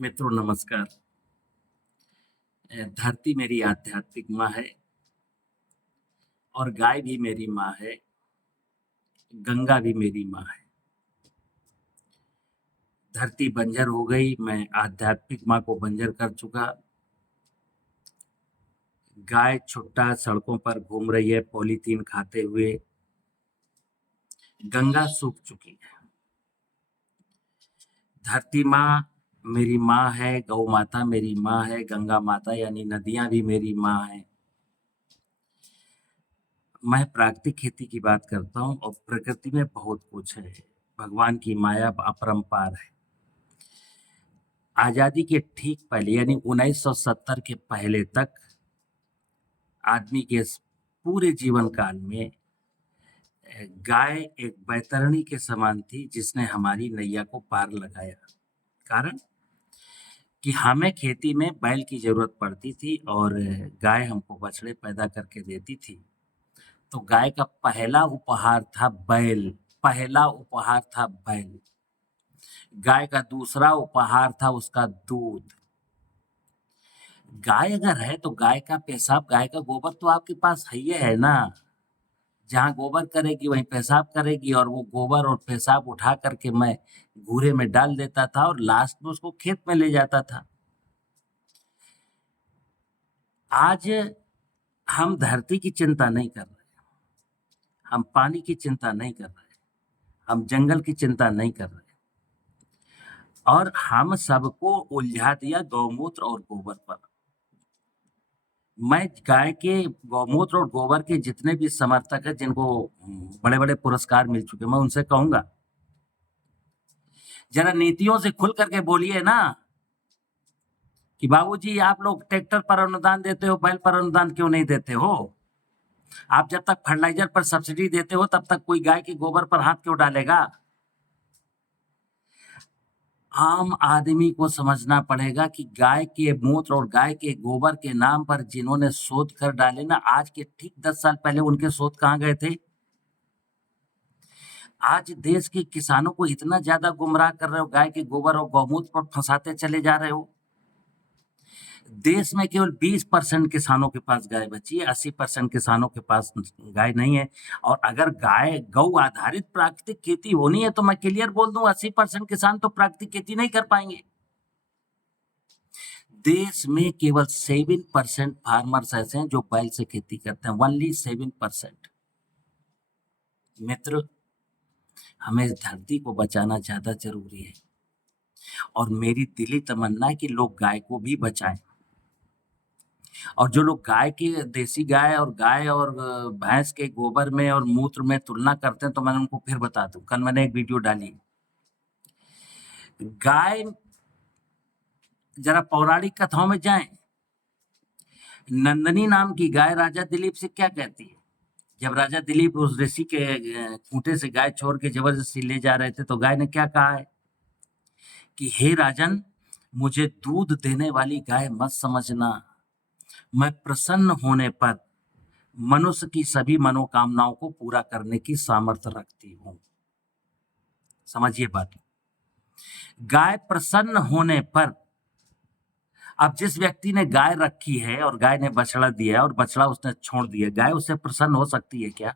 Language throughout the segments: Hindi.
मित्रों नमस्कार। धरती मेरी आध्यात्मिक माँ है और गाय भी मेरी माँ है, गंगा भी मेरी माँ है। धरती बंजर हो गई, मैं आध्यात्मिक माँ को बंजर कर चुका। गाय छुट्टा सड़कों पर घूम रही है पॉलीथीन खाते हुए। गंगा सूख चुकी है। धरती माँ मेरी माँ है, गौ माता मेरी माँ है, गंगा माता यानी नदियाँ भी मेरी माँ हैं। मैं प्राकृतिक खेती की बात करता हूँ और प्रकृति में बहुत कुछ है। भगवान की माया अपरंपार है। आज़ादी के ठीक पहले यानी 1970 के पहले तक आदमी के पूरे जीवन काल में गाय एक बैतरणी के समान थी जिसने हमारी नैया को पार लगाया। कारण कि हमें खेती में बैल की जरूरत पड़ती थी और गाय हमको बछड़े पैदा करके देती थी। तो गाय का पहला उपहार था बैल। पहला उपहार था बैल। गाय का दूसरा उपहार था उसका दूध। गाय अगर है तो गाय का पेशाब, गाय का गोबर तो आपके पास है ना। जहाँ गोबर करेगी वहीं पेशाब करेगी और वो गोबर और पेशाब उठा करके मैं घूरे में डाल देता था और लास्ट में उसको खेत में ले जाता था। आज हम धरती की चिंता नहीं कर रहे, हम पानी की चिंता नहीं कर रहे, हम जंगल की चिंता नहीं कर रहे और हम सबको उलझा दिया गौमूत्र और गोबर पर। मैं गाय के गौमूत्र और गोबर के जितने भी समर्थक हैं जिनको बड़े-बड़े पुरस्कार मिल चुके हैं, मैं उनसे कहूँगा, ज़रा नीतियों से खुल कर के बोलिए ना कि बाबूजी आप लोग ट्रैक्टर पर अनुदान देते हो, बैल पर अनुदान क्यों नहीं देते हो? आप जब तक फर्टिलाइज़र पर सब्सिडी देते हो तब तक कोई गाय के गोबर पर हाथ क्यों डालेगा? आम आदमी को समझना पड़ेगा कि गाय के मूत्र और गाय के गोबर के नाम पर जिन्होंने शोध कर डाले ना, आज के ठीक 10 साल पहले उनके शोध कहाँ गए थे? आज देश के किसानों को इतना ज़्यादा गुमराह कर रहे हो, गाय के गोबर और गौमूत्र पर फँसाते चले जा रहे हो। देश में केवल 20% किसानों के पास गाय बची है, 80% किसानों के पास गाय नहीं है। और अगर गौ आधारित प्राकृतिक खेती होनी है तो मैं क्लियर बोल दूं 80% किसान तो प्राकृतिक खेती नहीं कर पाएंगे। देश में केवल 7% फार्मर्स ऐसे हैं जो बैल से खेती करते हैं, ओनली 7%। मित्र, हमें इस धरती को बचाना ज्यादा जरूरी है और मेरी दिली तमन्ना है कि लोग गाय को भी बचाएं। और जो लोग गाय की देसी गाय और भैंस के गोबर में और मूत्र में तुलना करते हैं तो मैं उनको फिर बता दूं, कल मैंने एक वीडियो डाली। गाय, जरा पौराणिक कथाओं में जाएं। नंदनी नाम की गाय राजा दिलीप से क्या कहती है? जब राजा दिलीप उस ऋषि के खूंटे से गाय छोड़ के जबरदस्ती ले जा रहे थे तो गाय ने क्या कहा है कि हे राजन, मुझे दूध देने वाली गाय मत समझना। मैं प्रसन्न होने पर मनुष्य की सभी मनोकामनाओं को पूरा करने की सामर्थ्य रखती हूँ। समझिए बात। गाय प्रसन्न होने पर, अब जिस व्यक्ति ने गाय रखी है और गाय ने बछड़ा दिया और बछड़ा उसने छोड़ दिया, गाय उससे प्रसन्न हो सकती है क्या?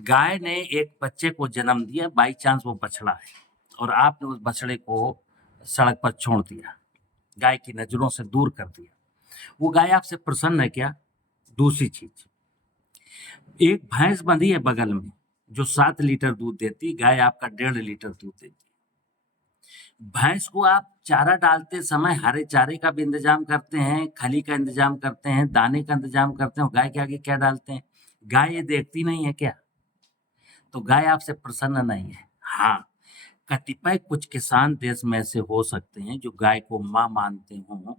गाय ने एक बच्चे को जन्म दिया, बाई चांस वो बछड़ा है और आपने उस बछड़े को सड़क पर छोड़ दिया, गाय की नजरों से दूर कर दिया। वो गाय आपसे प्रसन्न है क्या? दूसरी चीज, एक भैंस बंधी है बगल में जो 7 लीटर दूध देती, गाय आपका 1.5 लीटर दूध देती। भैंस को आप चारा डालते समय हरे चारे का भी इंतजाम करते हैं, खली का इंतजाम करते हैं, दाने का इंतजाम करते हैं और गाय के आगे क्या डालते हैं? गाय ये देखती नहीं है क्या? तो गाय आपसे प्रसन्न नहीं है। हाँ, कतिपय कुछ किसान देश में ऐसे हो सकते हैं जो गाय को माँ मानते हों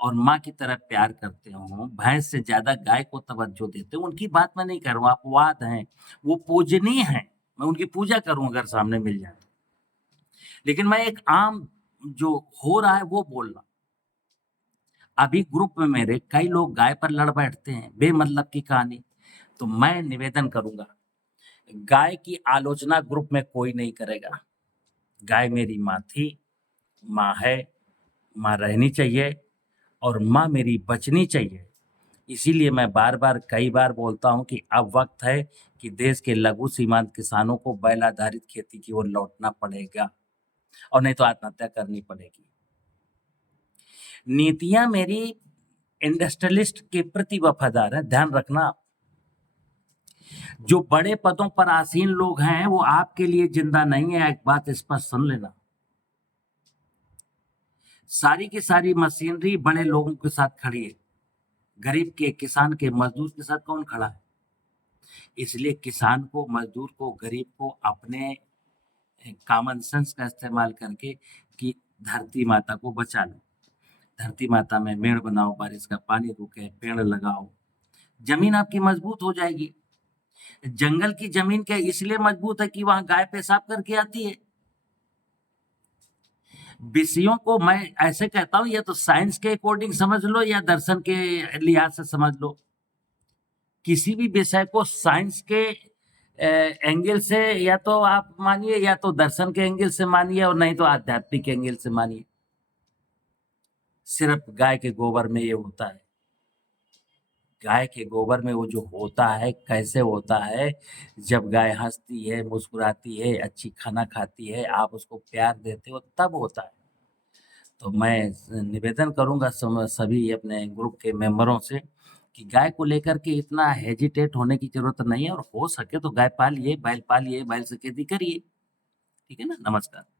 और माँ की तरह प्यार करते हों, भैंस से ज़्यादा गाय को तवज्जो देते हों। उनकी बात मैं नहीं कर रहा हूँ, अपवाद हैं, वो पूजनीय हैं, मैं उनकी पूजा करूँ अगर सामने मिल जाए। लेकिन मैं एक आम जो हो रहा है वो बोल रहा हूँ। अभी ग्रुप में मेरे कई लोग गाय पर लड़ बैठते हैं, बेमतलब की कहानी। तो मैं निवेदन करूँगा, गाय की आलोचना ग्रुप में कोई नहीं करेगा। गाय मेरी माँ थी, माँ है, माँ रहनी चाहिए और माँ मेरी बचनी चाहिए। इसीलिए मैं बार-बार कई बार बोलता हूँ कि अब वक़्त है कि देश के लघु सीमांत किसानों को बैल आधारित खेती की ओर लौटना पड़ेगा और नहीं तो आत्महत्या करनी पड़ेगी। नीतियाँ मेरी इंडस्ट्रियलिस्ट के प्रति वफ़ादार हैं, ध्यान रखना आप। जो बड़े पदों पर आसीन लोग हैं, वो आपके लिए ज़िंदा नहीं है, एक बात स्पष्ट सुन लेना। सारी की सारी मशीनरी बड़े लोगों के साथ खड़ी है। गरीब के, किसान के, मज़दूर के साथ कौन खड़ा है? इसलिए किसान को, मज़दूर को, गरीब को अपने कॉमन सेंस का इस्तेमाल करके कि धरती माता को बचा लो। धरती माता में मेड़ बनाओ, बारिश का पानी रुके, पेड़ लगाओ, ज़मीन आपकी मज़बूत हो जाएगी। जंगल की ज़मीन क्या इसलिए मज़बूत है कि वहाँ गाय पेशाब करके आती है। विषयों को मैं ऐसे कहता हूँ, या तो साइंस के अकॉर्डिंग समझ लो या दर्शन के लिहाज से समझ लो। किसी भी विषय को साइंस के एंगल से या तो आप मानिए, या तो दर्शन के एंगल से मानिए और नहीं तो आध्यात्मिक एंगल से मानिए। सिर्फ गाय के गोबर में ये होता है। गाय के गोबर में वो जो होता है, कैसे होता है, जब गाय हँसती है, मुस्कुराती है, अच्छी खाना खाती है, आप उसको प्यार देते हो, तब होता है। तो मैं निवेदन करूँगा सभी अपने ग्रुप के मेंबरों से कि गाय को लेकर के इतना हेजिटेट होने की ज़रूरत नहीं है और हो सके तो गाय पालिए, बैल से खेती करिए। ठीक है ना? नमस्कार।